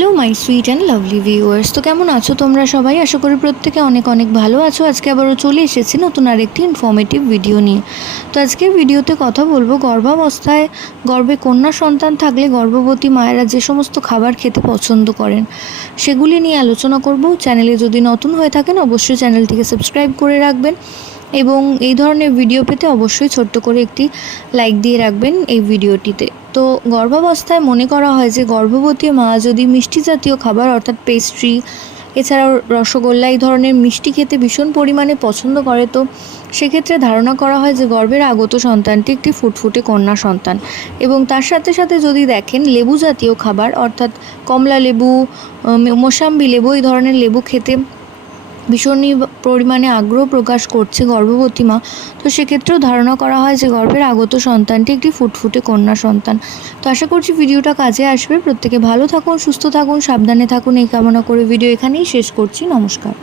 Hello, my sweet and lovely viewers. তো কেমন আছো তোমরা সবাই? আশা করি প্রত্যেকে অনেক অনেক ভালো আছো। আজকে আবারও চলে এসেছি নতুন আরেকটি ইনফর্মেটিভ ভিডিও নিয়ে। তো আজকে ভিডিওতে কথা বলব গর্ভাবস্থায় গর্ভে কন্যা সন্তান থাকলে গর্ভবতী মায়েরা যে সমস্ত খাবার খেতে পছন্দ করেন, সেগুলি নিয়ে আলোচনা করব। চ্যানেলে যদি নতুন হয়ে থাকেন, অবশ্যই চ্যানেলটিকে সাবস্ক্রাইব করে রাখবেন। এবং এই ধরনের ভিডিও পেতে অবশ্যই ছোট্ট করে একটি লাইক দিয়ে রাখবেন এই ভিডিওটিতে তো গর্ভাবস্থায় মনে করা হয় যে গর্ভবতী মা যদি মিষ্টি জাতীয় খাবার অর্থাৎ পেস্ট্রি এছাড়াও রসগোল্লা এই ধরনের মিষ্টি খেতে ভীষণ পরিমাণে পছন্দ করে, তো সেক্ষেত্রে ধারণা করা হয় যে গর্ভের আগত সন্তানটি একটি ফুটফুটে কন্যা সন্তান। এবং তার সাথে সাথে যদি দেখেন লেবু জাতীয় খাবার, অর্থাৎ কমলা লেবু মোসাম্বি লেবু এই ধরনের লেবু খেতে ভীষণই পরিমাণে আগ্রহ প্রকাশ করছে গর্ভবতী মা। তো সেক্ষেত্রেও ধারণা করা হয় যে গর্ভের আগত সন্তানটি একটি ফুটফুটে কন্যা সন্তান। তো আশা করছি ভিডিওটা কাজে আসবে। প্রত্যেকে ভালো থাকুন, সুস্থ থাকুন, সাবধানে থাকুন। এই কামনা করে ভিডিও এখানেই শেষ করছি। নমস্কার।